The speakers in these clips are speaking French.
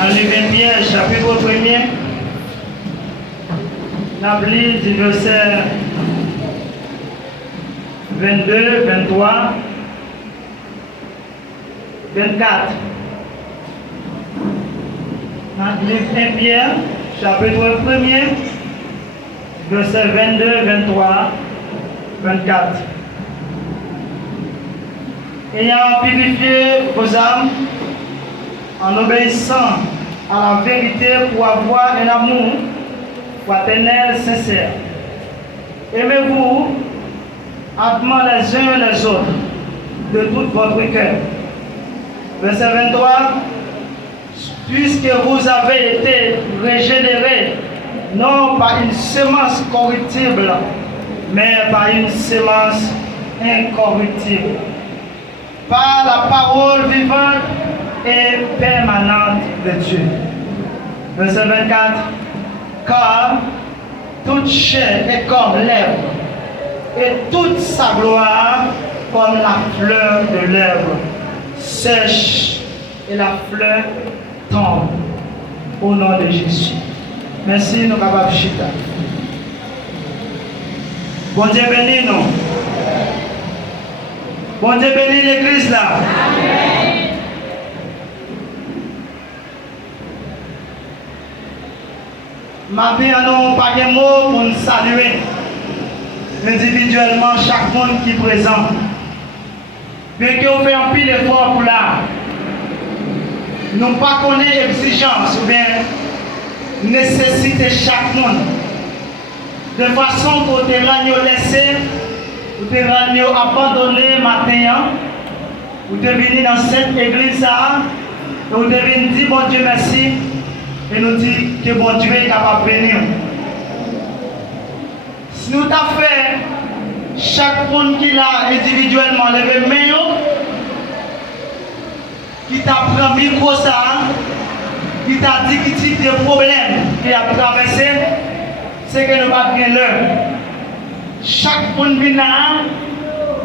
Dans le 21 chapitre 1er, nous lisons du verset 22, 23, 24. Dans le livre 1 Pierre, chapitre 1er, verset 22, 23, 24. Ayant purifié vos âmes en obéissant à la vérité pour avoir un amour fraternel sincère. Aimez-vous ardemment les uns les autres de tout votre cœur. Verset 23. Puisque vous avez été régénérés, non par une semence corruptible, mais par une semence incorruptible, par la parole vivante et permanente de Dieu. Verset 24. Car toute chair est comme l'herbe, et toute sa gloire comme la fleur de l'herbe sèche, et la fleur tombe. Au nom de Jésus. Merci, nous capables chita. Bon Dieu béni nous. Bon Dieu béni l'église là. Amen. Maintenant, nous pas de mots pour nous saluer individuellement chaque monde qui est présent. Mais qu'on fait un pile d'efforts pour là. Nous pas connaître exigence ou bien nécessité chaque monde. De façon pour te rendre laissé, pour te rendre abandonné matin, pour te venir dans cette église là, pour te venir dire bon Dieu merci. Et nous dit que bon Dieu est capable de venir. Si nous avons fait chaque monde qui l'a individuellement levé main, qui t'a pris le micro ça, qui t'a dit qu'il y a des problèmes qui a traversé, c'est que nous n'avons pas bien l'heure. Chaque monde vient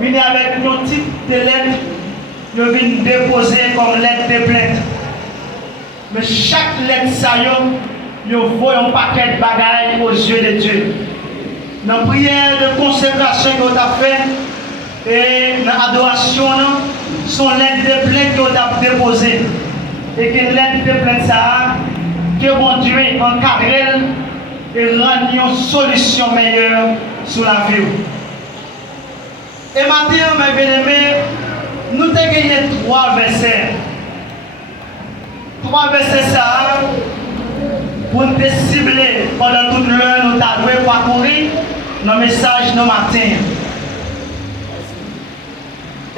avec nos type de lettres, nous venons déposer comme lettre de plainte. Mais chaque lettre, ça y voit un paquet de bagailles aux yeux de Dieu. Dans la prière de consécration que vous avez fait et dans l'adoration, sont lettres de plainte que vous avez déposées. Et que lettre de plainte, ça, que mon Dieu encadre et rend une solution meilleure sur la vie. Et maintenant, mes bien-aimés, nous avons gagné 3 versets. 3 versets ça pour nous cibler pendant toute l'heure nous avons parcourir nos messages nos matins.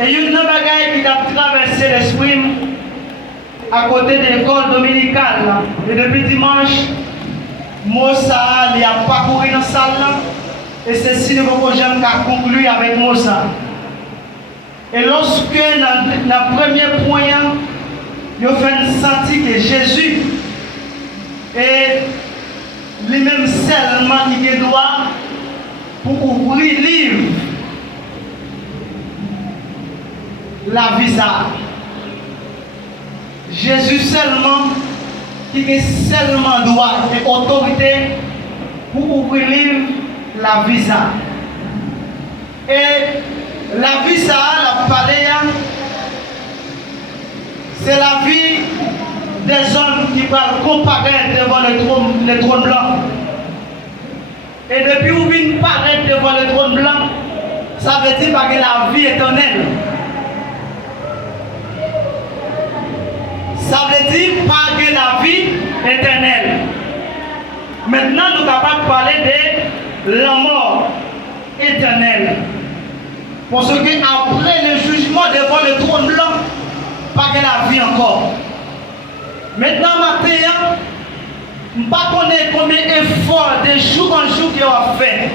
Et une autre bagaille qui a traversé l'esprit à côté de l'école dominicale et depuis dimanche, moi ça il a parcouru dans la salle et c'est si nous pouvons jamais conclure avec moi ça. Et lorsque dans le premier point il fait sentir que Jésus est lui-même seulement qui a droit pour ouvrir le livre la visa. Jésus seulement qui a seulement droit et autorité pour ouvrir le livre la visa. Et la visa, la paléa, c'est la vie des hommes qui parlent comparaître devant le trône blanc. Et depuis où ils paraître devant le trône blanc, ça veut dire que la vie éternelle. Ça veut dire pas que la vie éternelle. Maintenant, nous sommes capables de parler de la mort éternelle. Parce que après le jugement devant le trône blanc, pas que la vie encore. Maintenant, matin, je ne sais pas combien d'efforts de jour en jour qu'ils ont fait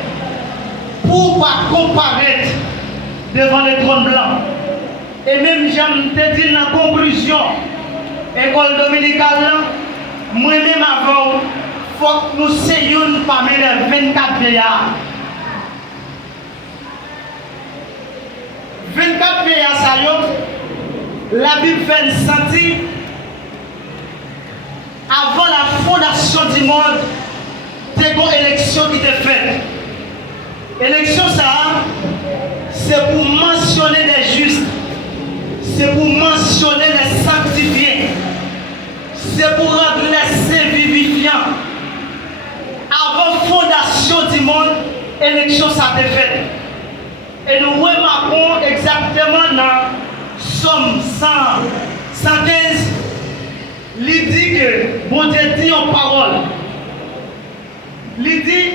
pour pas comparaître devant le trône blanc. Et même, j'aime te dire dans la conclusion, école dominicale, moi-même avant, il faut que nous soyons parmi les 24 vieillards. 24 vieillards, ça y est. La Bible fait sentir fondation du monde, c'est une élection qui est faite. Élection, ça, c'est pour mentionner les justes, c'est pour mentionner les sanctifiés, c'est pour rendre les saints vivifiants. Avant fondation du monde, élection, ça a été faite. Et nous remarquons exactement dans Somme 115, il dit que bon Dieu dit en parole. Il dit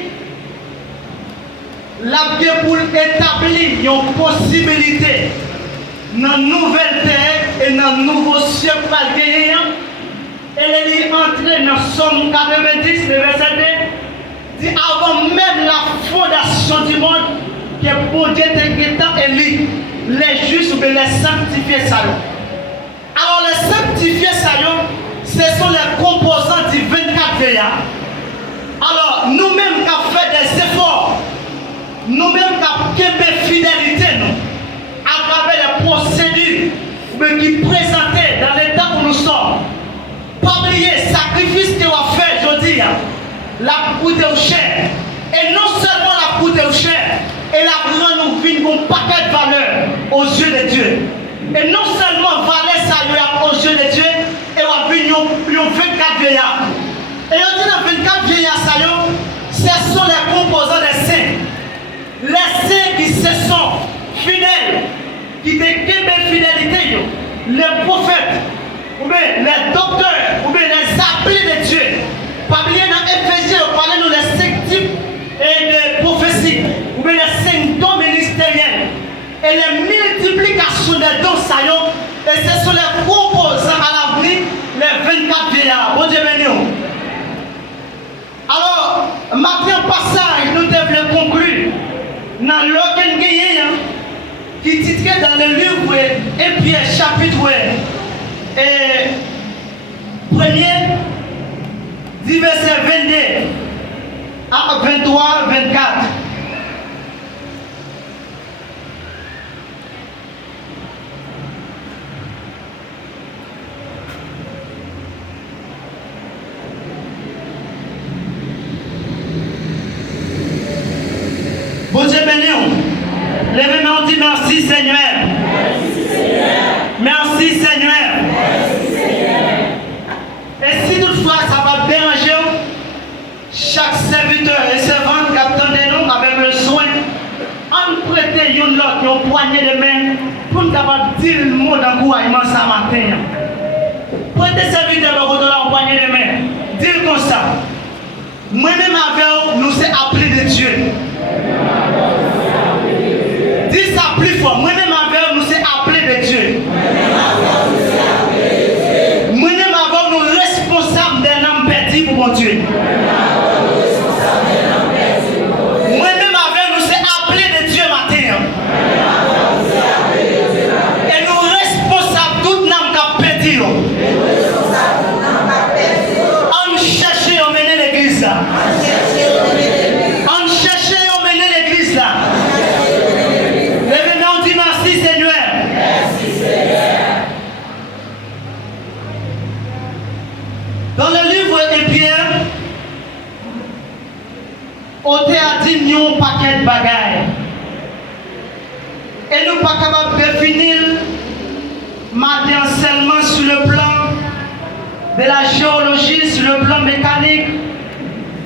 la pour établir une possibilité dans la nouvelle terre et dans le nouveau ciel pour le gagner. Elle est entrée dans Somme 90, le verset 2, dit avant même la fondation du monde, que bon Dieu était élu, les justes ou les sanctifiés salons. Alors les sanctifiés salons, ce sont les composants du 24 veillards. Alors nous-mêmes qui avons fait des efforts, nous-mêmes qui avons fait fidélité, nous, à travers les procédures qui présentaient dans l'état où nous sommes. Pas oublier le sacrifice que vous avez fait aujourd'hui, la coûté cher. Et non seulement la coûté cher, elle a vraiment nous vivre un paquet de valeurs aux yeux de Dieu. Et non seulement valeur ça aux yeux de Dieu, elle va venir un 24 vieillards. Et on dit dans 24 vieillards, ce sont les composants des saints. Les saints qui se sont fidèles, qui déclarent fidélité, les prophètes, ou bien les docteurs, ou bien les appelés de Dieu. Pas oublier dans Éphésiens, on parlait de les 5 types et de prophéties, ou bien les 5 dons ministériels. Et les multiplications des dons saillants, et ce sont les composants à l'avenir, les 24 vieillards. Bon Dieu béni. Alors, maintenant passage, nous devons conclure dans l'aucun qui titrait dans le livre et Pierre chapitre et premier, du verset 22 à 23, 24. Bon Dieu béni. Levez-moi, on dit merci Seigneur. Merci Seigneur. Merci Seigneur. Merci Seigneur. Et si toutefois ça va déranger, chaque serviteur et servante qui attendent nous avec le soin, on prête une autre, une poignée de main pour nous dire le mot d'encouragement ce matin. Prêtez serviteur en poignée de main. Dire comme ça. Moi-même avec nous, c'est appelé de Dieu. Dis ça plus fort. Moi-même avec nous, c'est appelé de Dieu. Moi-même avec nous, responsables d'un homme perdu pour mon Dieu. Moi-même avec nous, c'est appelé de Dieu matin. Et nous responsables tout n'homme qui a perdu. On cherche à mener l'église là. On cherche à mener l'église là. Levez-nous, on dit merci Seigneur. Merci Seigneur. Dans le livre de Pierre, on t'a dit un paquet de bagailles. Et nous ne sommes pas capables de définir maintenant seulement sur le plan de la géologie, sur le plan mécanique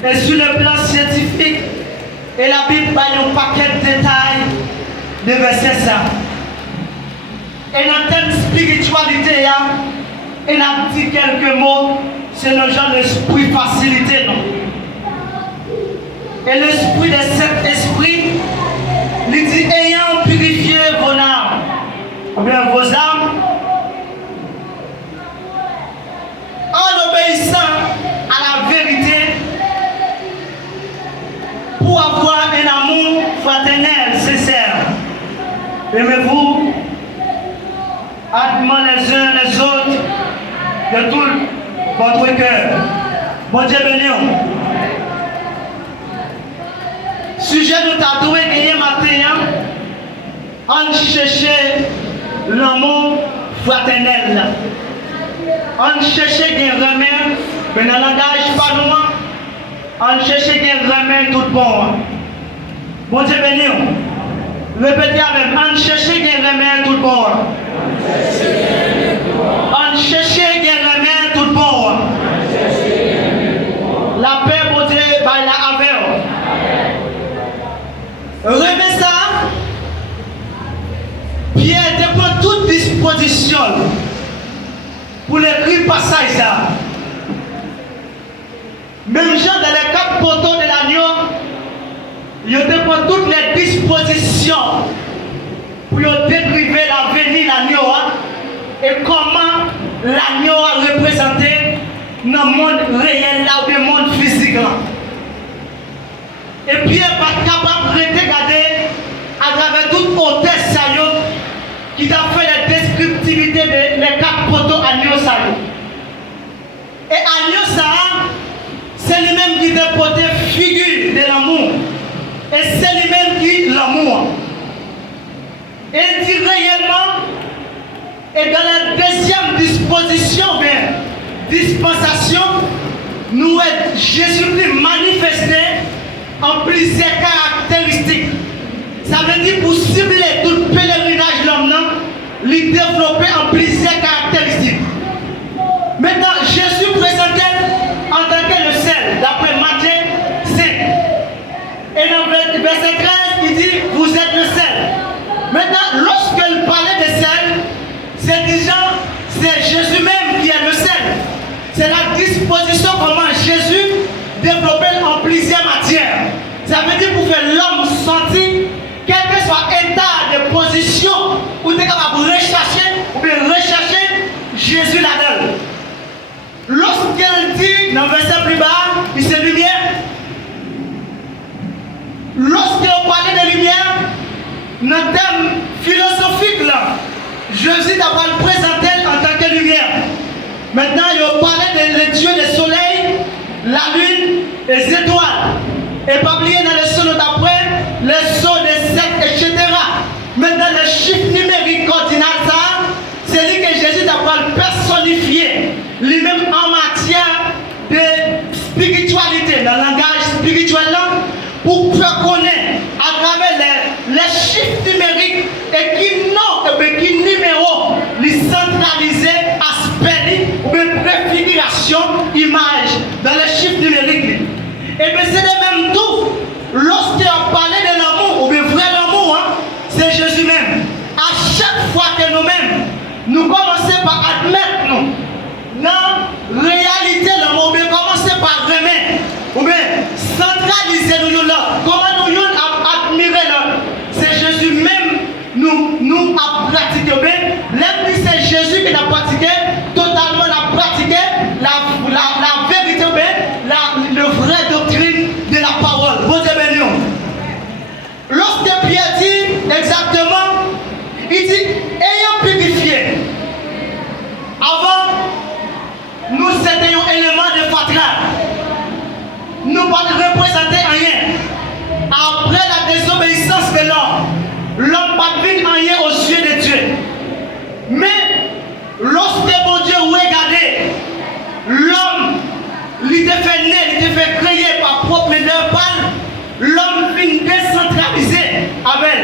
et sur le plan scientifique. Et la Bible a un paquet de détails de versets ça. Et dans le thème spiritualité, il a dit quelques mots, c'est le genre d'esprit facilité. Non? Et l'esprit de cet esprit, il dit ayant purifié vos âmes, ou bien vos âmes, en obéissant à la vérité, pour avoir un amour fraternel, sincère. Aimez-vous, admirez les uns les autres de tout votre cœur. Bon Dieu béni. Sujet nous t'a trouvé gagné matin, on cherchait l'amour fraternel. On cherchait des remèdes Mais dans le langage pas nous, on cherche qu'un remède tout bon. Bon Dieu béni. Répétez avec moi, on cherche qu'un remède tout bon. On cherche qu'un remède tout bon. La paix, bon Dieu, by la avec. Remets ça. Pierre te prend toute disposition pour l'écrire passage ça. Même gens dans les 4 poteaux de l'agneau, ils te prend toutes les dispositions pour décrire l'avenir de l'agneau et comment l'agneau a représenté dans le monde réel là ou le monde physique là. Et Pierre n'est pas capable de regarder à travers toute hôtesse qui t'a fait la descriptivité des 4 poteaux agneaux ça. Et agneau ça, c'est lui-même qui t'a porté figure de l'amour. Et c'est lui-même qui l'amour. Et dit réellement, et dans la deuxième disposition, dispensation, nous est Jésus-Christ manifesté en plusieurs caractéristiques. Ça veut dire pour cibler tout pèlerinage l'homme, lui développer en plusieurs caractéristiques. Maintenant, Jésus présentait en tant que le sel, d'après Matthieu 5. Et dans le verset 13, il dit, vous êtes le sel. Maintenant, lorsqu'il parlait de sel, c'est déjà, c'est Jésus même qui est le sel. C'est la disposition comment Jésus développait en plusieurs matières. Ça veut dire pour faire l'homme sentir, quel que soit état de position, où tu es capable de rechercher Jésus là-dedans. Lorsqu'il dit dans le verset plus bas, il c'est lumière. Lorsqu'il parlait de lumière, dans le terme philosophique là, Jésus n'a pas le présenté en tant que lumière. Maintenant, il parlait de Dieu, du soleil, la lune, les étoiles. Et pas oublier dans les sons d'après, les sons des sectes, etc. Maintenant, le chiffre numérique ordinal, ça, c'est lui que Jésus n'a pas le personnifié. Lui-même en matière de spiritualité, dans le langage spirituel, là, pour faire connaître à travers les chiffres numériques et qui numéro, les centralisés, aspects, ou bien préfiguration, image, dans les chiffres numériques. Et bien c'est le même tout. Lorsqu'on parlait de l'amour, ou bien vrai l'amour, c'est Jésus même. À chaque fois que nous-mêmes, nous commençons par admettre nous, dans réalité l'amour, ou bien commencer par remettre, ou bien centraliser nous là. Comment nous admirer là? C'est Jésus même nous a pratiqué. Même si c'est Jésus qui a pratiqué, totalement a pratiqué la vérité, le vrai doctrine de la parole. Bon Dieu béni. Lorsque Pierre dit exactement, il dit, ayant purifié, avant, nous étions un élément de fatras. Nous ne représentons rien. Après la désobéissance de l'homme n'a pas vu rien aux yeux de Dieu. Mais lorsque mon Dieu regardait, l'homme, il était fait naître, il était fait créer par propre œuvre, l'homme vient décentraliser avec.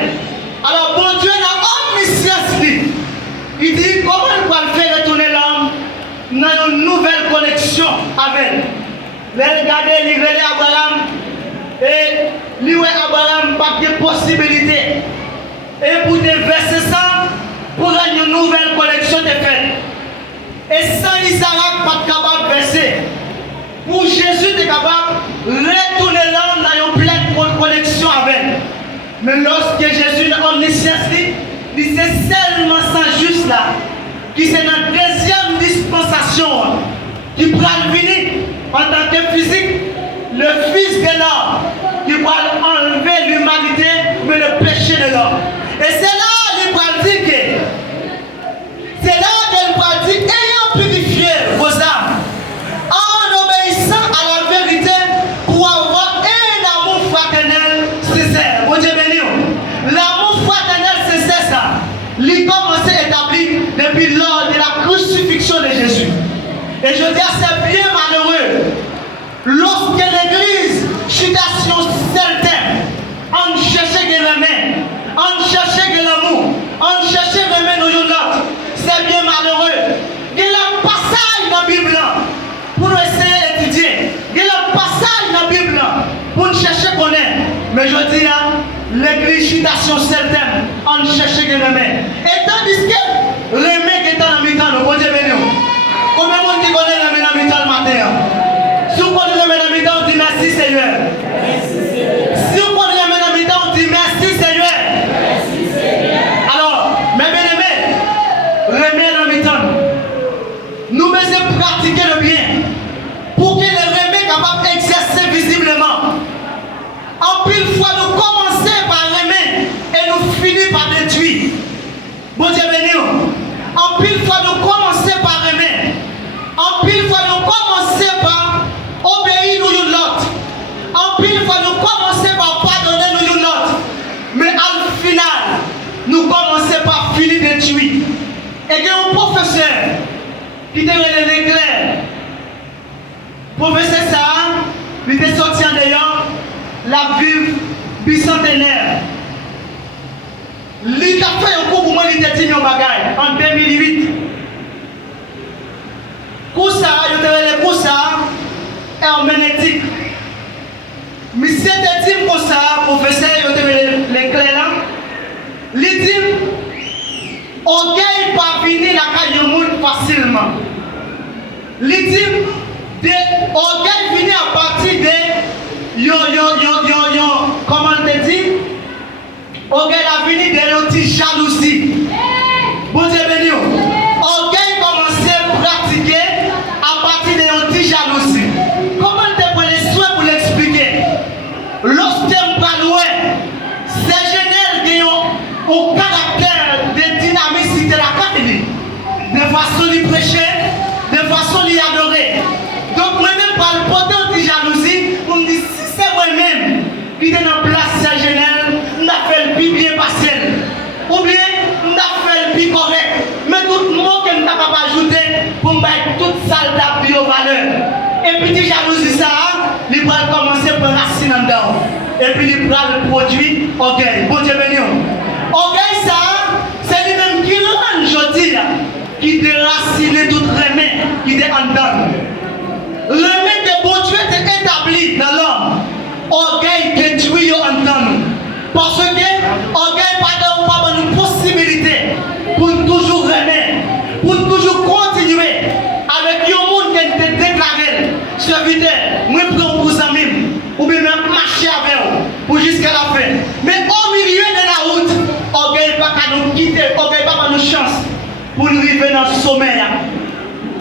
Alors mon Dieu a omniscience. Il dit comment il va faire retourner l'homme dans une nouvelle connexion avec. Les regarder, les regarder Abraham et lui Abraham pas de possibilité. Et pour déverser ça, pour une nouvelle connexion de fait. Et sans Isaac pas capable de verser. Pour Jésus est capable de retourner l'homme dans une pleine connexion avec. Mais lorsque Jésus est omniscience, il c'est seulement ça juste là, qui c'est la deuxième dispensation qui pourra venir en tant que physique, le Fils de l'homme qui va enlever l'humanité, mais le péché de l'homme. Et c'est là qu'il va dire que, c'est là qu'il va dire, ayant purifié vos âmes, en obéissant à la vérité, pour avoir un amour fraternel sincère. Bon Dieu béni. L'amour fraternel sincère, ça, il commence à établir depuis lors de la crucifixion de Jésus. Et je dis, c'est bien bien malheureux lorsque l'église, citation certaine, on cherchait que la main, on cherchait que l'amour, on cherchait que la main de l'autre. C'est bien malheureux. Il y a un passage dans la Bible pour nous essayer d'étudier. Il y a un passage dans la Bible pour nous chercher qu'on est. Mais je dis là, l'église, citation certaine, on cherchait que la main. Et tandis que les mains qui étaient dans la mi-temps, nous bon Dieu béni. Combien de monde qui connaît la main dans la mi-temps le matin? Si vous connaissez la main dans la mi-temps, on dit merci Seigneur. Si vous connaissez la main dans la mi-temps, on dit merci Seigneur. Alors, mes bien-aimés, les mains dans la mi-temps, nous devons pratiquer le bien pour que les remèdes soient capables d'exercer visiblement. En pile fois, nous commençons par aimer et nous finissons par détruire. Bon Dieu béni. En pile fois, nous commençons par aimer. En pile fois, nous commençons par obéir nous l'autre. En pile fois, nous commençons par pardonner nous l'autre. Mais au final, nous commençons par finir détruire. Et il y a un professeur qui était l'éclair. Professeur ça, il était sorti en dehors. La vive bicentenaire. Il a fait un coup pour moi, il était dit un bagage en 2008. Kousa, il était les Kousa, herméneutique. Mais si c'était dit comme ça, professeur, il était les clés là. Il dit, orgueil pas venir la caille du monde facilement. Il dit, orgueil venir à partir de comment on te dit? Orgueil a venu de l'autre jalousie. Bon Dieu béni. Orgueil commence à pratiquer à partir de l'autre jalousie. Comment on te prend les soins pour l'expliquer? Lorsque on va loin, c'est général qui ont au caractère de dynamisme de la catégorie. De façon de prêcher, de façon d'y adorer. Donc moi-même par le porter anti-jalousie, on me dit si c'est moi-même qui est en place c'est général, on a fait le plus bien passé. Ou bien on a fait le plus correct. Mais tout le monde que nous avons ajouté pour mettre toute salle d'appui aux valeurs. Et puis die jalousie ça, il va commencer par racine en dedans. Et puis il va le produit orgueil. Bon Dieu béni. Orgueil ça, c'est lui-même qui rend aujourd'hui qui déracine toute remède qui est en dedans. Le mec que bon Dieu est établi dans l'homme, orgueil détruit en dedans. Parce que orgueil pas une possibilité pour toujours remettre, pour toujours continuer avec un monde qui est déclaré serviteur, moi prends pour amis, ou bien même marcher avec eux pour jusqu'à la fin. Mais au milieu de la route, orgueil pas nous quitter, orgueil pas nous chance pour nous arriver dans le sommet.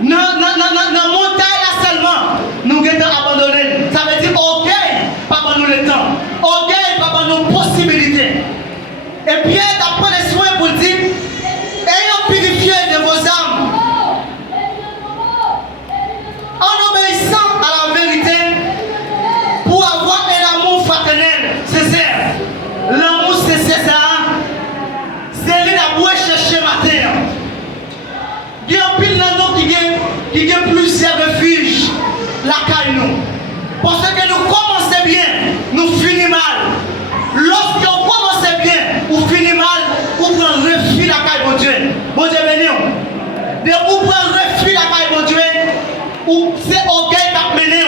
Dans la montagne là seulement, nous avons abandonné. Ça veut dire orgueil, pas nous le temps. Orgueil, pas nous possibilités. Et Pierre d'après les soins pour dire, ayant purifié de vos âmes, en obéissant à la vérité, pour avoir un amour fraternel, sincère. L'amour c'est ça, c'est lui d'avoir cherché ma terre. Il y a un pile dans nous qui a plusieurs refuges, la caille nous. Parce que nous commençons bien, nous finissons mal. Lorsqu'on commence bien, on finit mal, on prend refuge la caille de Dieu. Bon Dieu béni. De on prend refuge la caille de Dieu, c'est orgueil qui a mené.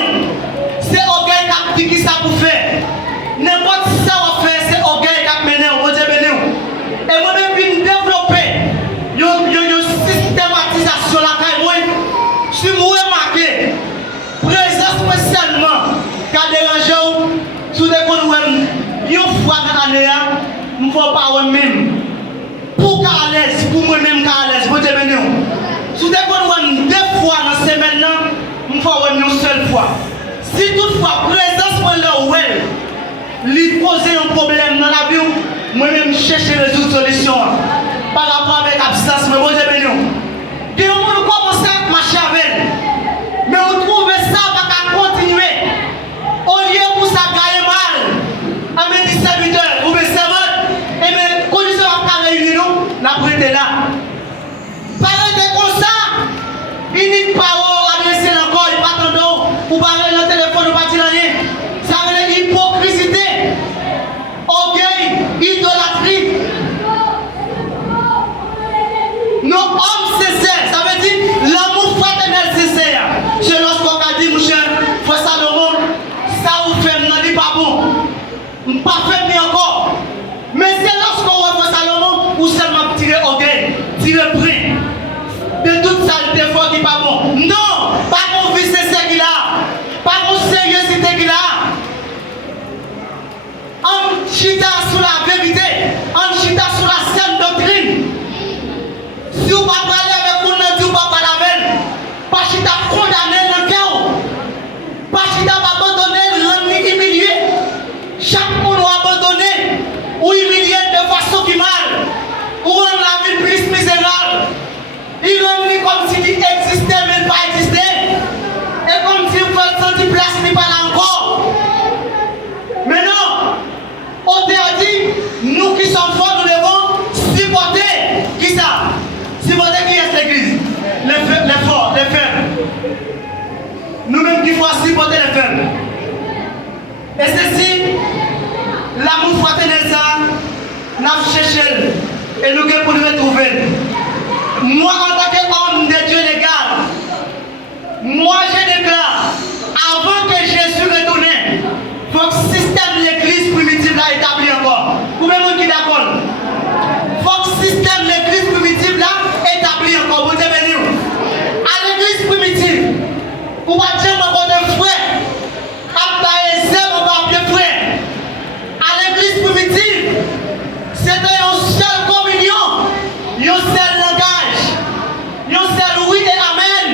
C'est orgueil qui a dit qui ça pour faire. N'importe ça on va faire, c'est orgueil qui a mené. Bon Dieu béni. Et moi-même, je viens développer une systématisation la caille. Si vous remarquez, présence spécialement, qui a dérangé, sous des bonnes une fois dans l'année, je ne vois pas moi-même. Pour qu'à l'aise, pour moi-même qu'à l'aise, vous devez nous. Sous des bonnes 2 fois dans la semaine, je ne vois pas une seule fois. Si toutefois, présence pour le well, lui poser un problème dans la vie, moi-même chercher des autres solutions par rapport avec l'absence, mais vous devez nous. Et on commence à marcher avec elle. Mais on trouve ça va continuer. Au lieu pour ça gagner mal, à mes serviteurs, ou mes servants, et mes conditions à réunir nous, la prêter là. Parler de comme ça, il n'y a pas à adresser encore, il va place n'est pas là encore. Mais non, on t'a dit, nous qui sommes forts, nous devons supporter. Qui ça? Supporter qui est l'église? Les forts, les faibles. Nous-mêmes qui faut supporter les faibles. Et ceci, l'amour fraternel, ça, nous avons cherché et nous avons pour nous retrouver. Moi, en tant qu'homme de Dieu légal, moi je déclare, avant que Jésus retourne, il faut que le système de l'église primitive là établi encore. Combien de monde qui est d'accord? Il faut que le système de l'église primitive là établi encore. Vous devez venir. À l'église primitive, vous ne dire encore de frère. À l'église primitive, c'était une seule communion, un seul langage, un seul oui et amen.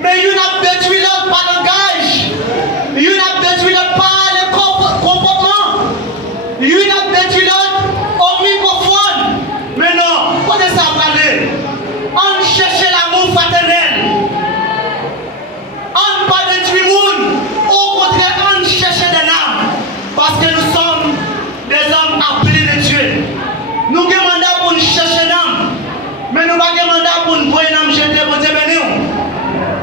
Mais il y a détruit l'autre par langage, il y a détruit l'autre par le comportement, il y a détruit l'autre au microphone. Mais non, on est ça parler. On cherchait l'amour fraternel. On ne pas détruire le monde. Au contraire, on cherchait des âmes. Parce que nous sommes des hommes appelés de Dieu. Nous avons mandat pour nous chercher l'âme. Mais nous n'avons pas mandat pour nous voir l'âme jeter pour Dieu bénir.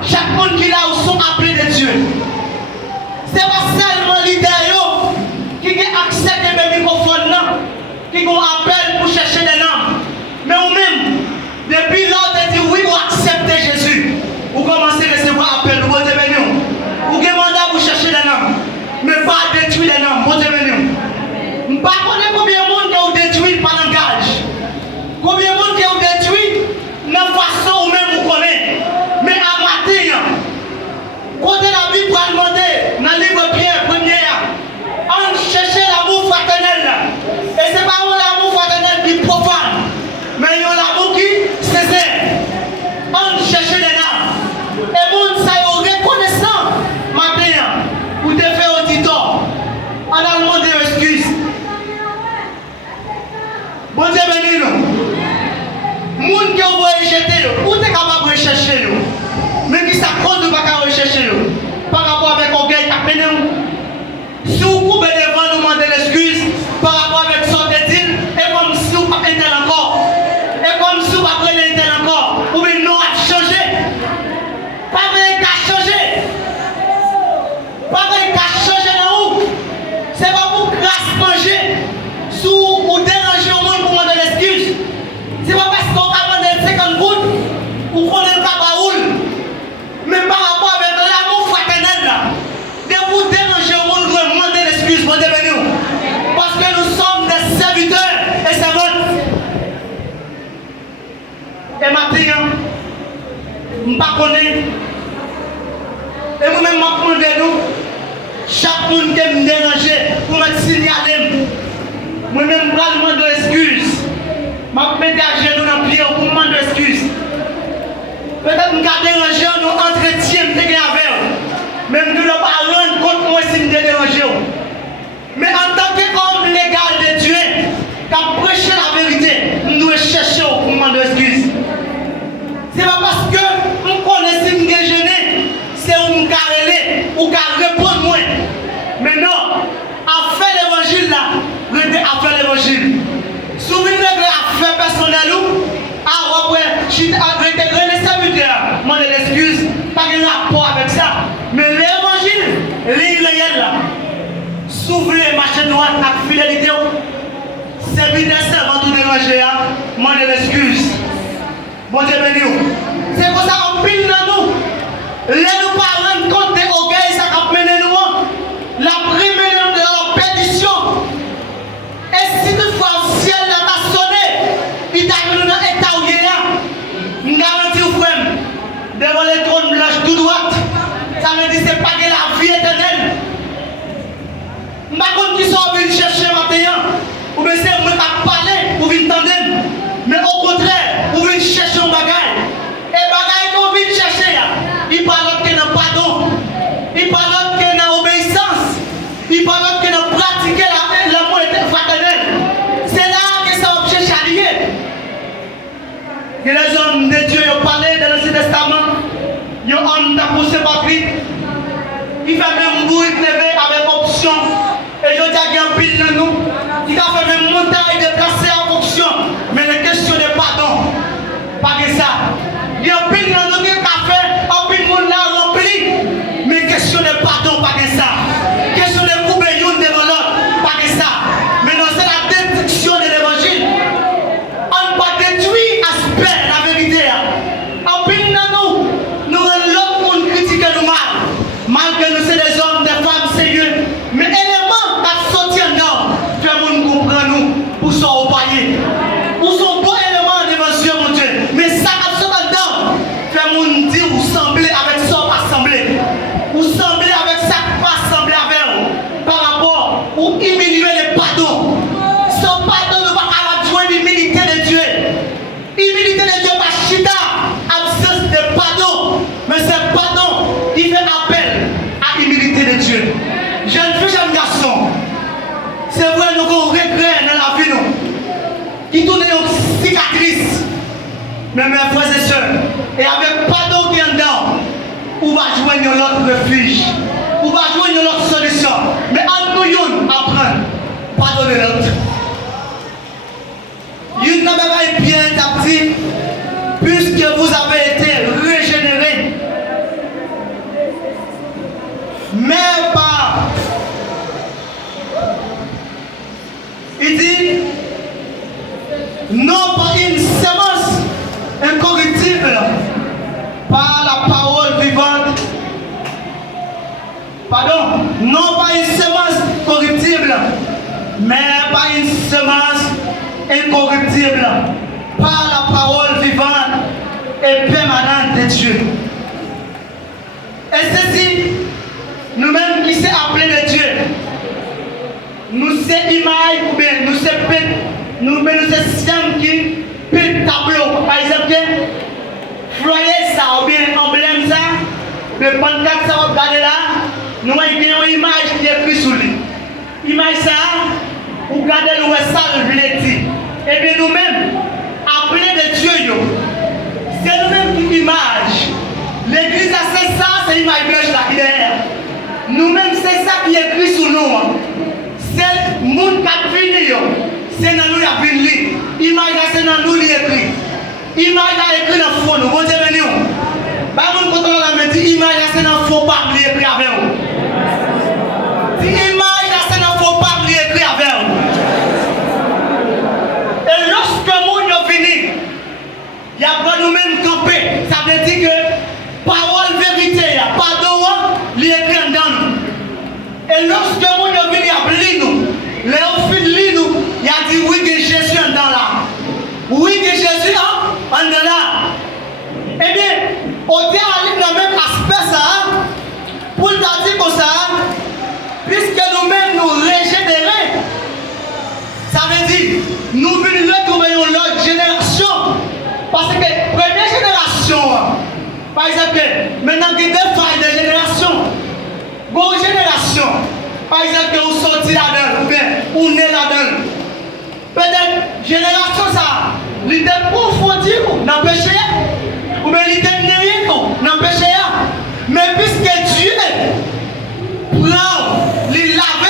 Chaque monde qui est là sont appelés de Dieu. Ce n'est pas seulement l'idée qui a accès à des microphones, qui ont appel pour chercher des âmes. Mais vous-même, depuis là, vous avez dit oui, vous acceptez Jésus. Vous commencez à recevoir appel pour Dieu bénir. Vous avez mandat pour chercher des âmes. Mais pas détruire les noms, bon Dieu béni. Je ne sais pas combien de monde qui ont détruit par langage. Combien de monde qui ont détruit de la façon où même vous connaissez. Mais à matin, quand la Bible va demander, dans le livre Pierre, première, on cherchait l'amour fraternel. Et ce n'est pas l'amour fraternel qui profane, mais il y a l'amour qui sincère. On cherchait les noms. Et monde, ça est reconnaissant matin. Vous devez faire auditeur. On a demandé excuse. Bon Dieu béni nous. Moun qui ont rejeté nous. Où est capable de rechercher nous? Mais qui s'accorde de pas rechercher nous. Par rapport avec orgueil, appelez nous. Si vous coupez devant nous demander l'excuse par rapport avec son dédile, et comme si vous pas été encore. Et comme si vous pas été encore. Ou bien non a changé. Pas vrai qu'à changer. Pas vrai qu'à changer dans où. C'est pas pour grâce manger. Sous ou déranger au monde pour demander l'excuse. C'est pas parce qu'on va demander 50 gouttes ou qu'on est le cabaoul. Mais par rapport avec l'amour fraternel là. De vous déranger au monde pour demander l'excuse pour devenir. Parce que nous sommes des serviteurs et servantes. Et maintenant, je ne connais pas. Et vous-même, je nous. Chaque monde qui me dérange pour me signaler. Moi-même, je demande excuse. Je mets à genoux dans le pied pour me demander excuse. Peut-être que je vais déranger nous entretien avec eux. Même nous ne pas rendre compte moi si je dérange. Mais en tant qu'homme légal de Dieu, qui a prêché la vérité, nous devons chercher pour me demander excuse. Ce n'est pas parce que nous connaissons si je déjeuner, c'est où nous carrelé ou répondre moi. Mais non, à faire l'évangile là, à faire l'évangile. Souvent, à faire personnel ou à intégrer les serviteurs, demander l'excuse, pas de rapport avec ça. Mais l'évangile, l'irréel là, s'ouvre les marchés noirs avec fidélité, serviteur servant tout déranger, demander l'excuse. Bon Dieu béni. C'est pour ça qu'on pile dans nous. Les nous pas rendre compte de l'orgueil, ça a mené nous. La première de la perdition. Et si toutefois le ciel n'a pas sonné, il t'a mis dans l'état où il est là. Je garantis au frère, devant les trônes blanches tout droite, ça me dit que ce n'est pas que la vie éternelle. Je ne sais pas qui sont venus chercher maintenant, ou bien c'est moi qui ai parlé, ou venir tendre. Mais au contraire, vous venez chercher un bagage. Et le bagage qu'on vient chercher, il parle que dans pardon, il parle que dans obéissance, il parle que dans pratiquer l'amour fraternel. C'est là que ça objet charrier. Et les hommes de Dieu ont parlé dans l'Ancien Testament, ils ont homme d'apôtre Patrick, malgré nous, c'est des hommes, des femmes sérieux, mais éléments qui sont sortis en dedans, fait nous comprendre nous, pour son au paillet. Pour son bon élément devant Dieu, mon Dieu. Mais ça qui sont en dedans, fait nous dire, vous semblez avec ça, pas sembler. Vous semblez avec ça, pas sembler avec vous. Par rapport, ou humilier les pardons. Sans pardon, nous ne pouvons pas joindre l'humilité de Dieu. Humilité de Dieu, pas chita, absence de pardon. Mais c'est pardon qui fait appel à l'humilité de Dieu. Jeune fille, jeune garçon, c'est vrai, nous avons regret dans la vie, nous, qui tourne une cicatrice. Mais mes frères et sœurs, et avec pardon qui est dedans, on va joindre l'autre refuge, on va joindre l'autre solution. Mais en nous, apprendre, pardonner l'autre. Il n'a pas bien tapé, puisque vous avez été régénérés. Mais par. Il dit, non par une semence incorruptible, par la parole vivante. Pardon, non pas une semence corruptible, mais par une semence incorruptible, par la parole vivante et permanente de Dieu. Et ceci, nous-mêmes qui sommes appelés de Dieu, nous sommes images ou bien nous sommes systèmes qui peuvent tableau. Par exemple, foyer ça ou bien emblème ça, le pancarte ça va regarder là, nous avons une image qui est écrite sur lui. Image ça, vous regardez le ça le dit. Et bien nous-mêmes, appelés de Dieu, c'est nous-mêmes qui image. L'église c'est ça, c'est l'image blanche là qui est derrière. Nous-mêmes, c'est ça qui est écrit sur nous. C'est le monde qui a fini. C'est dans nous qui a fini. L'image c'est dans nous qui est écrit. L'image est écrit dans le fond. Bon Dieu béni. Bah, vous quand on a dit l'image c'est dans le fond, pas oublier écrit avec vous. L'image c'est dans le fond, pas oublier écrit avec vous. Et lorsque le monde est fini, il y a pas nous-mêmes camper. Ça veut dire que parole vérité, pardon, il est écrit en dedans. Et lorsque le monde est venu à nous, les enfants de nous, il a dit oui que Jésus est dans là. Oui que Jésus est en dedans là. Eh bien, on est allé dans le même aspect ça, pour dire comme ça, puisque nous-mêmes nous régénérer, ça veut dire nous venons retrouver l'autre génération. Parce que première génération, par exemple, maintenant il y a deux failles de génération. Bonne génération, par exemple, vous sortez là-dedans, ou bien vous nez là-dedans. Peut-être génération ça, l'idée profondir dans le péché, ou bien l'idée nuire dans le péché. Mais puisque Dieu prend, il lave,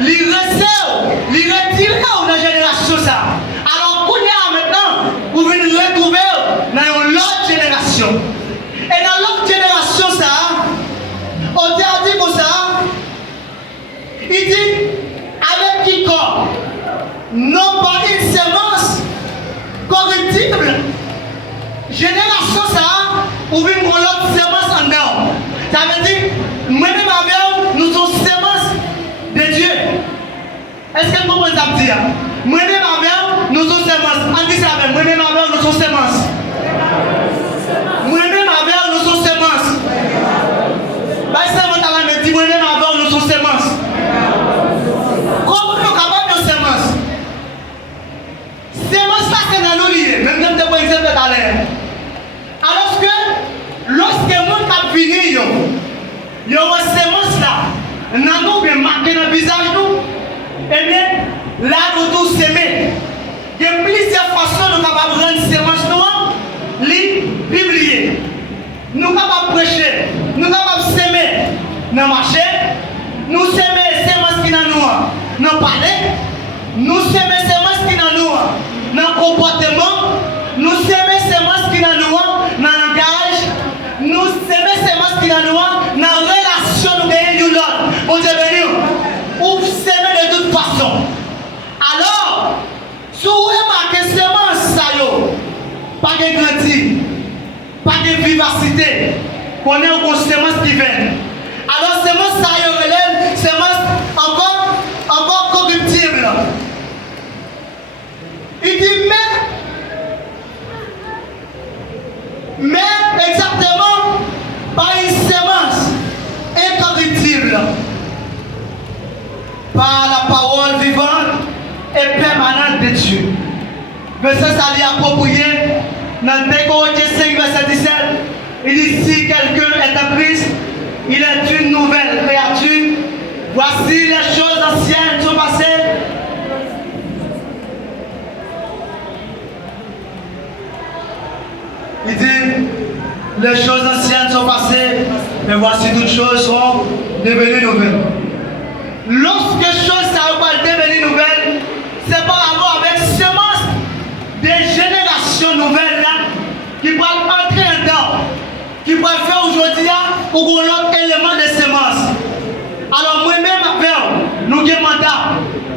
il resserre, il retire dans la génération ça. Alors, qu'on y a maintenant, vous venez retrouver dans l'autre génération. Et dans l'autre génération ça, on t'a dit comme ça, il dit, avec quiconque, non pas une semence corruptible, génération ça, ou bien l'autre semence en dedans. Ça veut dire, moi-même avec nous sommes semences de Dieu. Est-ce que vous pouvez ça dire? Moi-même avec nous sommes semences. On dit ça avec moi-même avec nous sommes semences. Moi-même avec nous sommes semences. Bah, ça va me dire, moi-même avec nous sommes semences. Comment nous sommes capables de semences? Semences là, c'est dans nous liés. Même si vous exemple tout à l'heure. Alors que, lorsque le monde a fini, il y a une semence là, nous avons bien marqué dans le visage, nous. Eh bien, là, nous tous s'aimer. Il y a plusieurs façons de rendre semence noire, les publier. Nous sommes capables de prêcher, nous sommes capables de s'aimer dans le marché, nous s'aimer semence qui dans nous, dans le palais, nous s'aimer semence qui dans nous, dans le comportement, nous s'aimer semence qui dans nous, dans le langage, nous s'aimer semence qui dans nous, dans la relation nous gagnons de l'autre. Bon Dieu béni, ou s'aimer de toute façon. Alors, si vous remarquez semence, ça yo, pas de grandir, pas de vivacité, qu'on est une semence qui vient. semence ça y est, semence encore corruptible. Il dit mais exactement par une semence incorruptible, par la parole vivante et permanente de Dieu. Verset ça lui approprié dans 2 Corinthiens 5, verset 17. Il dit si quelqu'un est en Christ, il est une nouvelle créature. Voici les choses anciennes sont passées. Il dit les choses anciennes sont passées, mais voici toutes choses sont devenues nouvelles. Lorsque choses sont devenues nouvelles, c'est par rapport avec semence des générations nouvelles là, qui peuvent entrer dedans, qui peuvent faire aujourd'hui pour un autre élément de semence. Alors moi-même avec nous avons mandat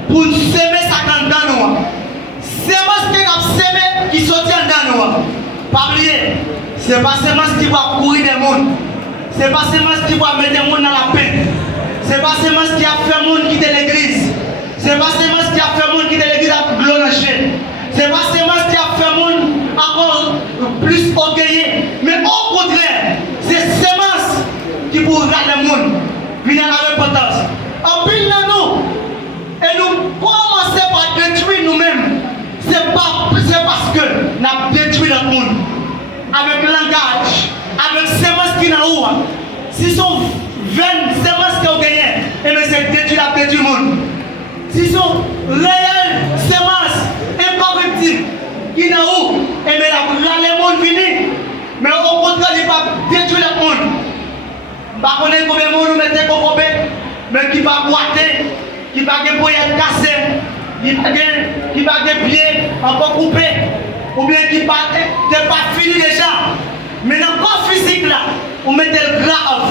pour semer ça dans nous. Semence qui a semé qui sortit dans nous. Pas oublier, ce n'est pas semence qui va courir des mondes. Ce n'est pas semence qui va mettre des mondes dans la paix. Ce n'est pas semence qui a fait le monde quitter l'église. Ce n'est pas semence qui a fait le monde quitter l'église à glorifier. Ce n'est pas semence qui a fait le monde encore plus orgueilleux. Mais au contraire, c'est semence qui pourra le monde venir à la repentance. En plus de nous, et nous commençons par détruire nous-mêmes. C'est parce que nous avons détruit le monde. Avec le langage, avec semence qui n'a pas. Si sont 20 semences qui ont gagné, et bien c'est détruit le monde. Si sont réelles semences incorruptibles qui n'a pas, et bien là le monde finit. Mais au contraire, il va détruire le monde. Par contre, combien de monde nous mettez comme mais qui va boiter, qui va être cassé, qui va être pied encore coupé, ou bien qui va pas fini déjà. Mais dans le corps physique là, on met le grave.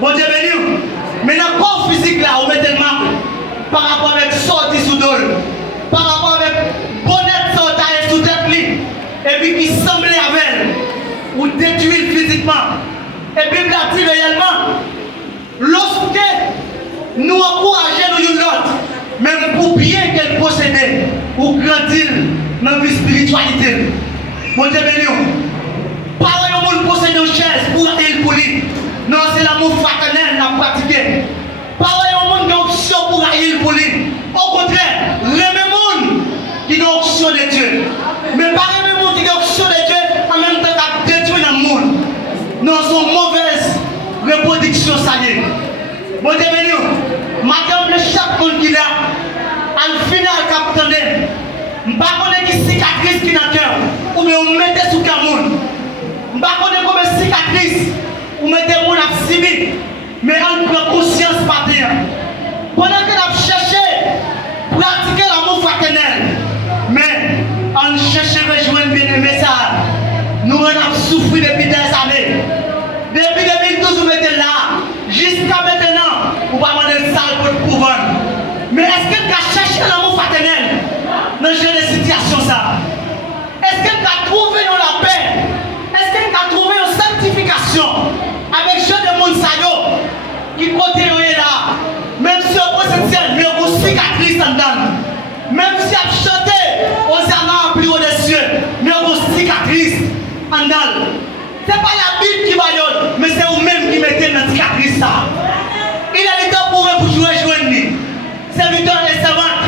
Bon Dieu béni. Mais dans le corps physique là, on met le mal. Par rapport avec sortie sous dol, par rapport avec bonnet sortie sous tête li, et puis qui semblait avec elle, ou détruire physiquement. Et puis il dit réellement, lorsque nous encourageons nous l'autre, même pour bien qu'elle possède ou grandir dans la spiritualité. Mon Dieu béni. Pas un monde possède une chaise pour aller pour lui. Non, c'est l'amour fraternel à pratiquer. Pas un monde qui a option pour aller pour lui. Au contraire, le même monde qui a option de Dieu. Mais pas le même monde qui a option de Dieu en même temps qu'à détruire le monde. Non, c'est une mauvaise reproduction, ça y est. Bon Dieu béni. Madame, chaque monde qui a, en final, capitaine, je ne sais pas qui cicatrice qui n'a cœur, ou bien on met sous le monde. Je ne sais pas comme cicatrice, ou mettez mon à civil, mais on prend conscience par terre. Pendant que nous cherchons à pratiquer l'amour fraternel, mais on cherche à rejoindre bien aimé ça, nous avons souffert depuis des années. Depuis 2012, vous mettez là, jusqu'à maintenant, vous ne pouvez pas demander ça pour le pouvoir. Mais est-ce qu'elle a cherché l'amour fraternel dans les situations ça? Est-ce qu'elle a trouvé la paix? Est-ce qu'elle a trouvé une sanctification avec ce de monde qui continue là? Même si on peut se dire, mais on cicatrice en dedans. Même si on chante, on s'en a plus haut des cieux, mais on cicatrice en dedans. Ce n'est pas la Bible qui va y mais c'est vous-même qui mettez notre cicatrice ça. Il a le temps pour vous jouer joindre. Serviteur et servante.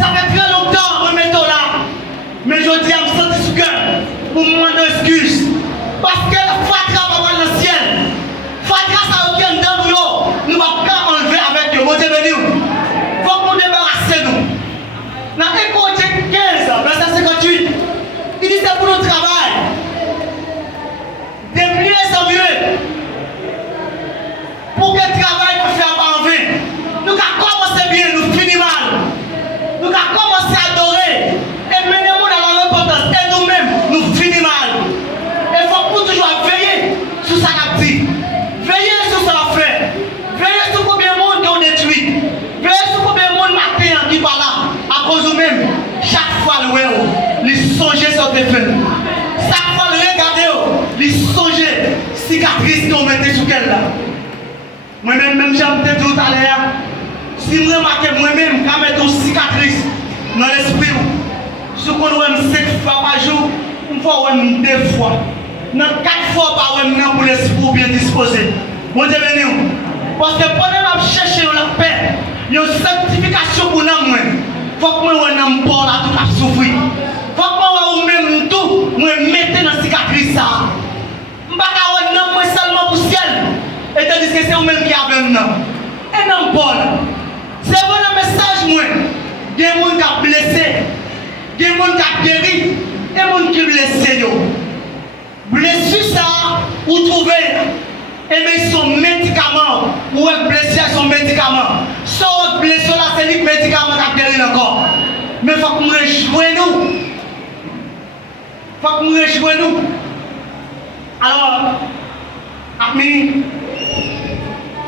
Ça fait très longtemps que nous mettons là. Mais je dis à me sentir sous cœur pour me demander excuse. Parce que la fatra va voir le ciel. Fatra ça n'a aucun dans nous. Nous ne pouvons pas enlever avec eux. Mon Dieu béni. Il faut qu'on débarrasse nous. Dans 1 Corinthiens 15, verset 58, il dit c'est pour notre travail. De mieux en mieux. Pour que le travail nous fasse pas en vain. Nous avons commencé bien, nous finissons mal. Nous avons commencé à adorer. Et mener nous dans la repentance. Et nous-mêmes, nous finissons mal. Il faut pour toujours veiller sur ça qu'a dit. Veiller sur ça qu'a fait. Veiller sur combien de monde qui ont détruit. Veiller sur combien de monde matin qui va là. À cause de même, chaque fois le héros, les songer sur des faits. Chaque fois le regarder, les songer cicatrices qu'on mettait sur quelle là. Moi-même, j'aime te dire tout à l'heure, si je remarque moi-même, quand je mets une cicatrice dans l'esprit, ce qu'on voit 5 fois par jour, une fois ou 2 fois. Dans 4 fois par jour, pour l'esprit bien disposé. Bon Dieu béni. Parce que pendant que je cherche la paix, il y a une sanctification pour nous. Il faut que moi, je pas là tout à souffrir. Il faut que moi, même tout, je mette dans la cicatrice. Je ne vais pas seulement pour le ciel. Et tandis que c'est vous-même qui avez un nom. Et non, Paul. C'est bon message, moi. Il y a des gens qui sont blessés. Il y a des gens qui sont guéris. Et des gens qui sont blessés. Blessure, ça, vous trouvez. Et bien, son médicament, ou un blessé à son médicament. Soit blessé là, c'est le médicament qui a guéri encore. Mais il faut que nous réjouissons. Il faut que nous réjouissons. Alors, amis,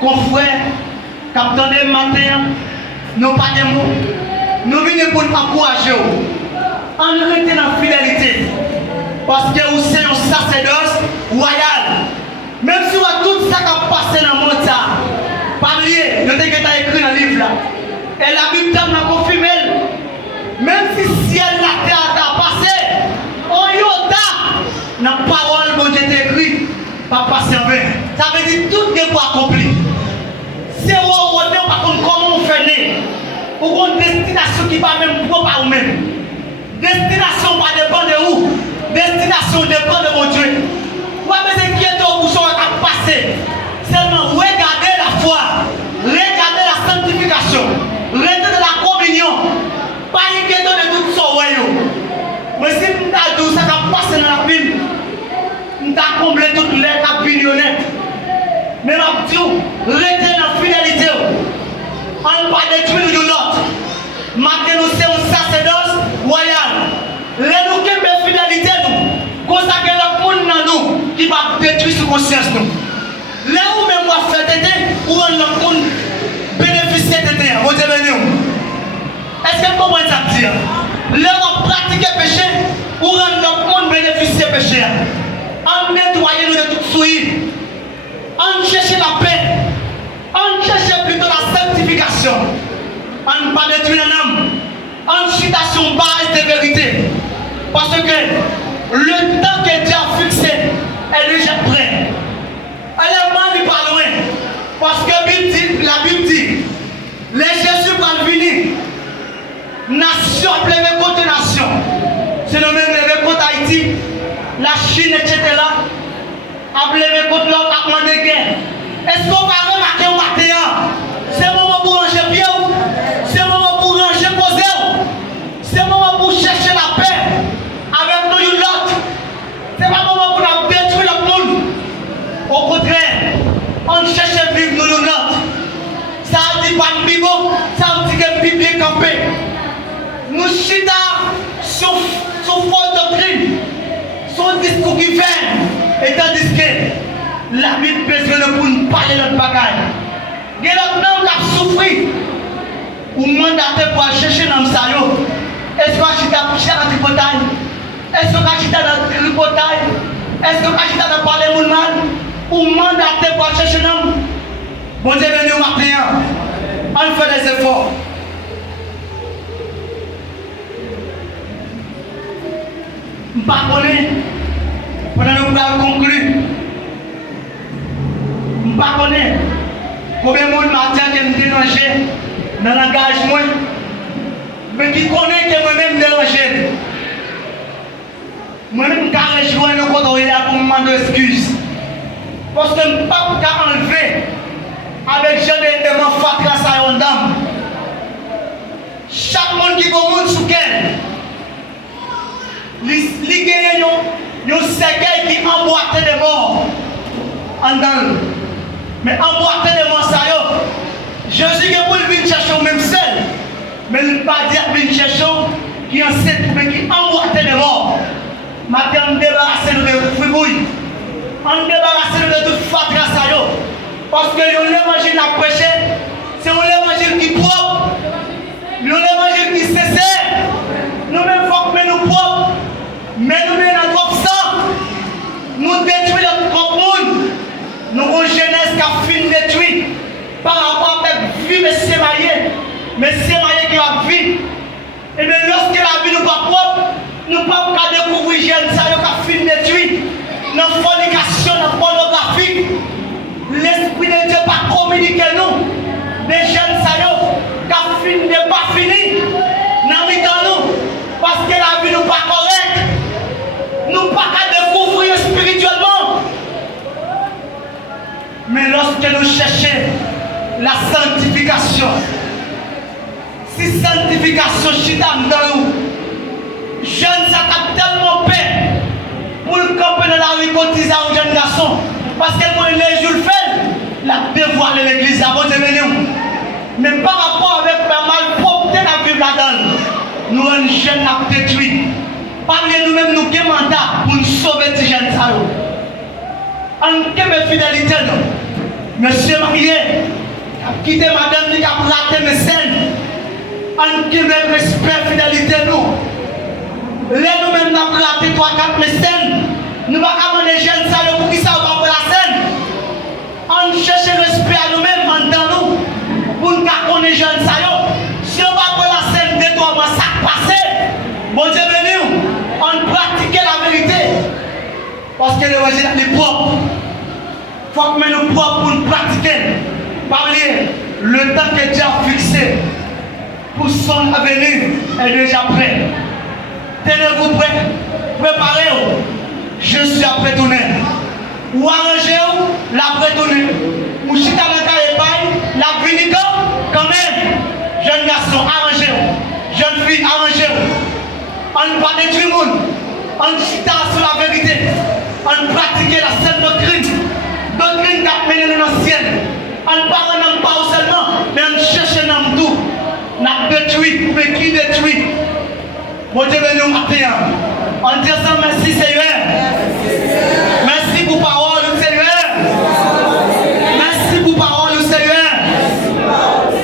confrères, capitaine de matin, nous pas de mots. Nous venons pour nous encourager. En restant dans la fidélité. Parce que vous êtes un sacerdoce royal. Même si vous avez tout ça qui a passé dans le monde, pas oublier, nous avons écrit dans le livre là. Et la Bible m'a confirmé. Même si le ciel et la terre ont passé, on y a dans la parole que Dieu a écrite, pas passer en vain. Ça veut dire tout est pour accomplir. C'est où on par contre comment on fait pour une destination qui va même propre à vous-même. Destination va dépendre de où? Destination dépend de mon Dieu. Vous avez inquiété au bouchon à passer. Seulement regardez la foi, regardez la sanctification, regardez la communion. Pas inquiété de tout ce royaume. Mais si nous avons dit ça va passer dans la Bible, nous avons comblé toutes les capillonnettes. Mais nous avons dit, restez dans la fidélité. On ne va pas détruire l'autre. Maintenant, nous sommes un sacerdoce royal. Nous qui avons fidélité, nous consacrer le monde dans nous qui va détruire sa conscience. Là où même moi faire tété, où on le monde bénéficier de tété. Vous avez venu. Est-ce que vous comprenez ça dire? Là où on pratique le péché, où on le monde bénéficier du péché. On nettoyer nous de toute souillure. On cherche la paix. On cherche plutôt la sanctification. On ne pas détruire l'homme. On citation base de vérité. Parce que le temps que Dieu a fixé est déjà prêt. Elle est pas loin. Parce que la Bible dit, les Jésus va venir. Nation pleine contre nation. C'est le même levé contre Haïti, la Chine, etc. A plevé contre l'autre, a demandé guerre. Est-ce qu'on va remarquer au matin? C'est le moment pour ranger bien. C'est le moment pour ranger poser. C'est le moment pour chercher la paix. Avec nous l'autre. C'est pas le moment pour nous détruire le monde. Au contraire, on cherche à vivre nous l'autre. Ça dit pas de vivre, ça dit que Bible est campé. Nous chita sur fausse doctrine, son discours qui fait, et tandis que la Bible besoin pour nous parler de notre bagaille. Il y a l'autre homme qui a souffert, ou mandaté pour aller chercher dans le salaud. Est-ce qu'on a chita pour chercher dans le tripotail? Est-ce qu'on a chita dans le tripotail? Est-ce qu'on a chita dans le parler de mal? Ou mandaté pour aller chercher dans le bon Dieu venu au matin. On fait des efforts. Je ne sais pas pendant que nous avons conclu. Je ne sais pas combien de monde m'a dit que je me dérangeais dans l'engagement. Mais qui connaît que moi-même dérangé. Moi-même, quand je joue le côté pour me demander excuse. Parce que je ne peux pas enlever avec jeune élément fatras à une dame. Chaque monde qui va sous quel. Les gagnants, ont cercueil qui emboîte des morts en dans. Mais emboîte des morts, ça y est. Jésus est pour venir chercher même seul. Mais il ne pas dire venir chercher qui en sait, mais qui emboîte des morts. Maintenant, on débarrasse nous de fribouille. On débarrasse nous de toute fatras, ça y est. Parce que l'évangile a prêché, c'est l'évangile qui propre. L'évangile qui cesse. Nous-mêmes, il faut que nous propres. Mais nous mettons notre sang, nous détruisons notre monde, nous avons une jeunesse qui a fini détruite. communiquer nous, des jeunes saillots, qui n'est pas fini, dans nous, parce que la vie n'est pas correcte, nous pas qu'à découvrir spirituellement. Mais lorsque nous cherchons la sanctification, si sanctification chita dans nous, jeunes ça a tellement peur pour le camper dans la rue cotiser aux jeunes garçons, parce que moi les jours le fait, la dévoiler l'église avant de venir. Mais par rapport avec la malpropreté la Bible là-dedans, nous un jeune a détruit. Parlez nous-mêmes nous qui mandat pour nous sauver ces jeunes ça. En quelle fidélité nous, monsieur marié, quitter madame qui a raté mes scènes. En quel respect fidélité nous. Là nous-mêmes nous avons raté 3-4 mes scènes. Nous ne pouvons pas les jeunes ça pour qui ça va pour la scène. On cherche le respect à nous-mêmes en temps nous. Pour nous connaître les jeunes ça. Si on va pour la scène de 3 mois, ça passe. Bon Dieu béni, on pratique la vérité. Parce que l'évangile est propre. Il faut que nous propres pour nous pratiquer. Parler le temps que Dieu a fixé pour son avenir est déjà prêt. Tenez-vous prêts, préparez-vous. Je suis après tourner. Ou arrangez-vous, la prétourner. Ou si tu as un la clinique, quand même. Jeune garçon, arrangez-vous. Jeune fille, arrangez-vous. On ne pas détruire le monde. On chita sur la vérité. On pratique la sainte doctrine. Doctrine qui a mené l'ancienne. On ne parle pas seulement, mais on cherche dans tout. On a détruit, mais qui détruit? Mon Dieu, nous matin. On dit ça, merci Seigneur. Merci pour parole, Seigneur. Merci pour parole, Seigneur.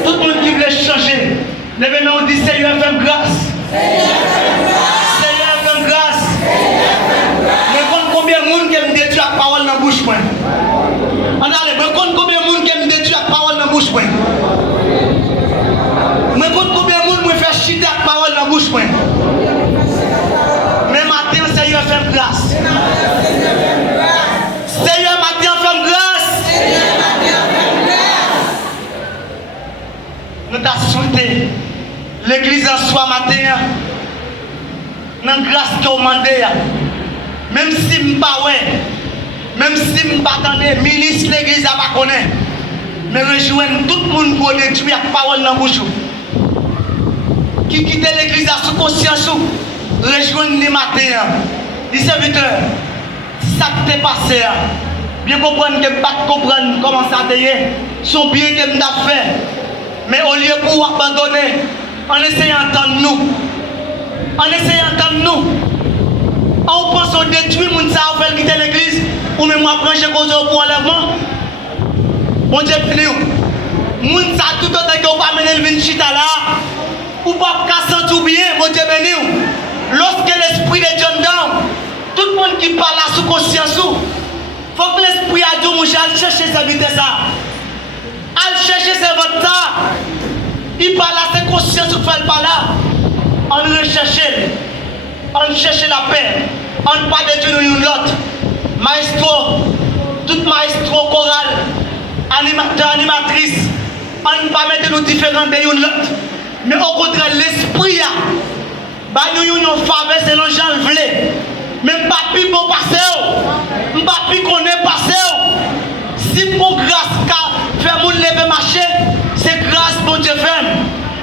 Tout le monde qui voulait changer. Levez-nous, on dit Seigneur, fais grâce. Seigneur, fais grâce. Mais combien de monde qui me détruit la parole dans la bouche? On a les combien de monde qui me détruit la parole dans la bouche? Mais combien de monde me fait chiter la parole dans la bouche? Mais matin, Seigneur, fais grâce. Seigneur, matin, fais grâce. Nous t'avons souhaité l'église en soi matin. Dans grâce qu'on demande. Même si je ne sais pas, même si je ne sais pas attendre, milice l'église à pas connaître. Mais rejoindre tout le monde pour détruire la parole dans la bouche. Qui quitte l'église à sous conscience, rejoindre les matins. Les serviteurs, ça qui t'est passé, bien comprendre que je ne pas comprendre comment ça a été, son bien que je n'ai fait. Mais au lieu pour abandonner, en essayant d'entendre nous, en essayant d'entendre nous, on pense qu'on détruit les gens qui veulent quitter l'église, ou même moi prendre cause pour enlèvement. Mon Dieu, les gens tout autant que vous pas mener le vinchita là, ou pas sentir bien, mon Dieu, béni. Lorsque l'esprit de John down, tout le monde qui parle là sous conscience, il faut que l'esprit a dit, mon Dieu, allez chercher sa vie de ça. Allez chercher ses votes ça. Il parle là, c'est conscience qu'il fait pas là. On recherche la paix. On ne pas détruire une l'autre. Maestro, tout maestro choral, animateur, animatrice, on ne pas mettre nous différents de l'autre. Mais au contraire, l'esprit a. Bah nous une faveur selon Jean le voulait. Même pas plus bon passé. Même pas plus qu'on est passé. Si pour grâce faire mon lever marcher, c'est grâce bon Dieu fait.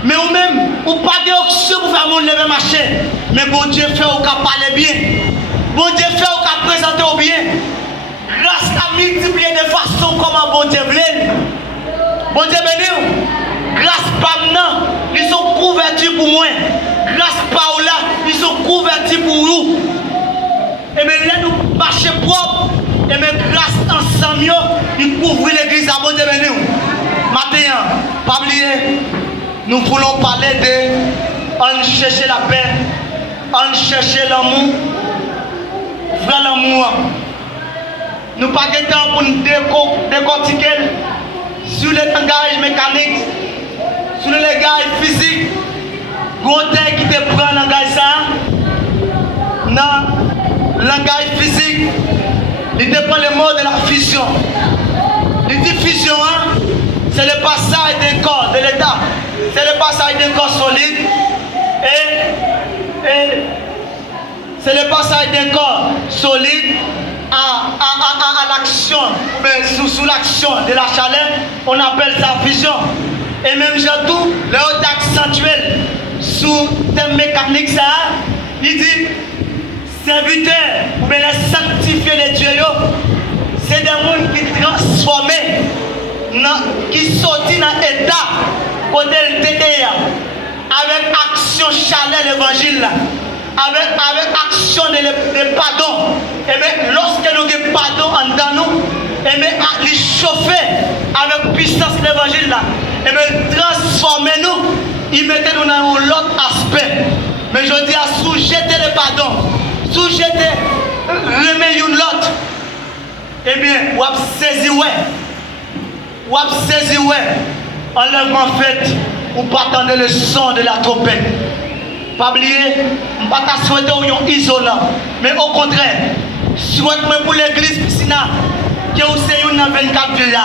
Mais ou même, ou pas de option pour faire mon lever marcher. Mais bon Dieu fait au cas parler bien. Bon Dieu fait au cas présenter au bien. Grâce à multiplier de façons comment bon Dieu voulait. Bon Dieu béni. Grâce par maintenant, ils sont couvertus pour moi. Grâce par là, ils sont couvertus pour nous. Et bien là, nous marchons propre. Et bien grâce ensemble, ils couvrent l'église à bon Dieu béni. Maintenant, pas oublier, nous voulons parler de on chercher la paix, on chercher l'amour, vrai l'amour. Nous pas de temps pour nous décortiquer sur les langages mécaniques, sur les langages physiques. Grotin qui te prend le langage ça, dans le langage physique, il te prend le mot de la fusion. Il dit fusion, hein? ça. C'est le passage d'un corps solide et c'est le passage d'un corps solide à l'action, sous l'action de la chaleur, on appelle ça vision. Et même surtout, le haut accentuel sous thème mécanique, ça, il dit serviteur ou bien les sanctifiés de Dieu, c'est des gens qui transformés, qui sortent dans l'état côté le TDA, avec action chaleur l'évangile, avec action de pardon. Et bien, lorsque nous avons pardon en dedans nous, et bien, les chauffer avec puissance l'évangile, et bien, transformez-nous, il mettait nous dans l'autre aspect. Mais je dis à sous-jeter le pardon, sous-jeter, remettre l'autre. Eh bien, ou avez saisi, enlèvement fait, ou pas attendre le son de la trompette. Pas oublier, je ne vais pas souhaiter un isolant, mais au contraire, souhaite-moi pour l'église Piscina, que vous soyez dans 24 jours,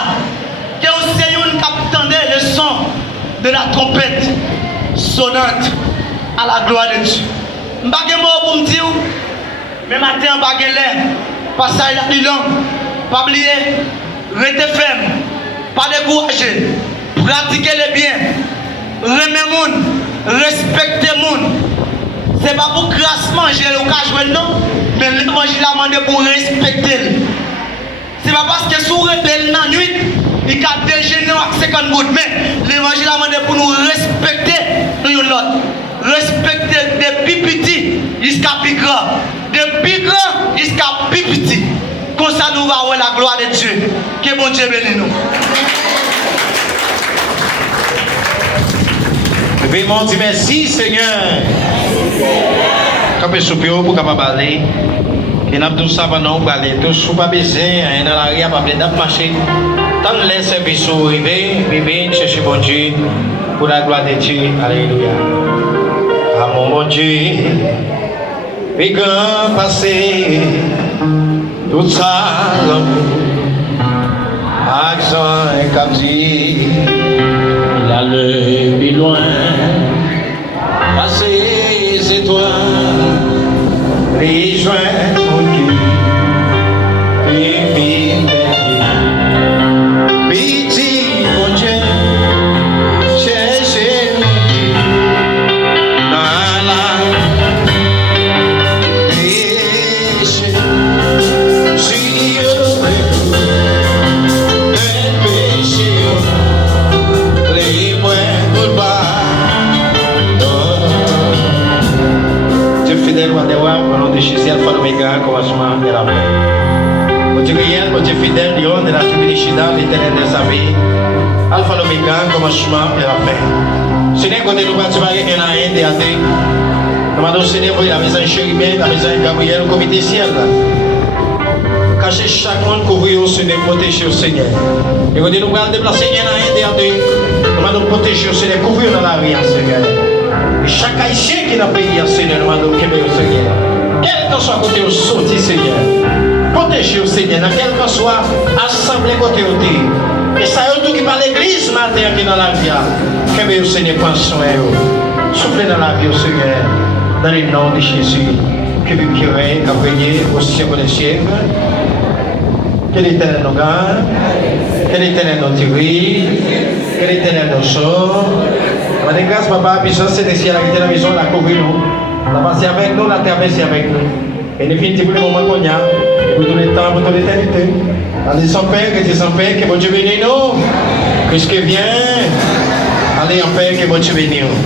que vous soyez qui attendez le son de la trompette sonnante à la gloire de Dieu. Je ne vais pas pour me dire, mais matin, je ne vais pas l'air, passage la long, pas oublier, restez ferme, pas décourager, pratiquez le bien, remettez les gens, respectez les gens. Ce n'est pas pour grasse manger le cas jouer non, mais l'évangile a demandé pour respecter. Ce n'est pas parce que si vous êtes dans la nuit, il a déjeuné avec 50 gouttes, mais l'évangile a demandé pour nous respecter nous l'autre. Respecter depuis petit jusqu'à plus grand. Depuis grand jusqu'à plus petit. Comme ça nous va voir la gloire de Dieu. Que bon Dieu bénisse nous. Vivement dit merci Seigneur. Quand je suis pour capable aller, et n'a tout ça pendant que aller, tout sous pas besoin, dans la rue pas besoin de marcher. Tant les services arriver, chercher bon Dieu pour la gloire de Dieu. Alléluia. À mon bon Dieu, puis grand passé, tout ça, accent et comme dit, il allait plus loin, passer les étoiles, les joints mon Dieu, pitié mon Dieu, cherchez mon Dieu, dans la péché, si fidèle au nom de Jésus, Alpha l'Oméga, commencement et la fin. Mon Dieu réel, mon Dieu fidèle, Lion de la tribu de Shida, l'éternel des armées, Alpha l'Oméga, commencement et la fin. Seigneur, quand nous bâtissons un à un, des athées, nous demandons au Seigneur pour la maison de Chérubin, la maison de Gabriel, le comité ciel. Cachez chaque monde, couvrir au Seigneur, protéger au Seigneur. Et quand nous allons déplacer un à un, des athées, nous demandons protéger au Seigneur, couvrir dans la vie, Seigneur. Et chaque haïtien qui est dans le pays, Seigneur, nous demandons qu'il au Seigneur. Quel que soit côté au sorti, Seigneur. Protégez au Seigneur, dans quel que soit assemblée côté au thé. Et ça y est, tout qui parle l'église matin qui est dans la vie. Que au Seigneur prend soin. Soufflez dans la vie au Seigneur. Dans le nom de Jésus. Que vous qui règne, qu'après au siècle des siècles. Que l'Éternel nous garde. Que l'Éternel nous tire. Que l'Éternel nous sauve. On a grâce, papa, puissance célestielle, qui était dans la maison, la couvrir nous. La passer avec nous, la traverser avec nous. Et définitivement, le moment qu'on y a, pour tout le temps, pour toute l'éternité. Allez, sans Père, que tu sans Père, que bon Dieu bénisse nous. Christ vient. Allez, en Père, que bon Dieu bénisse nous.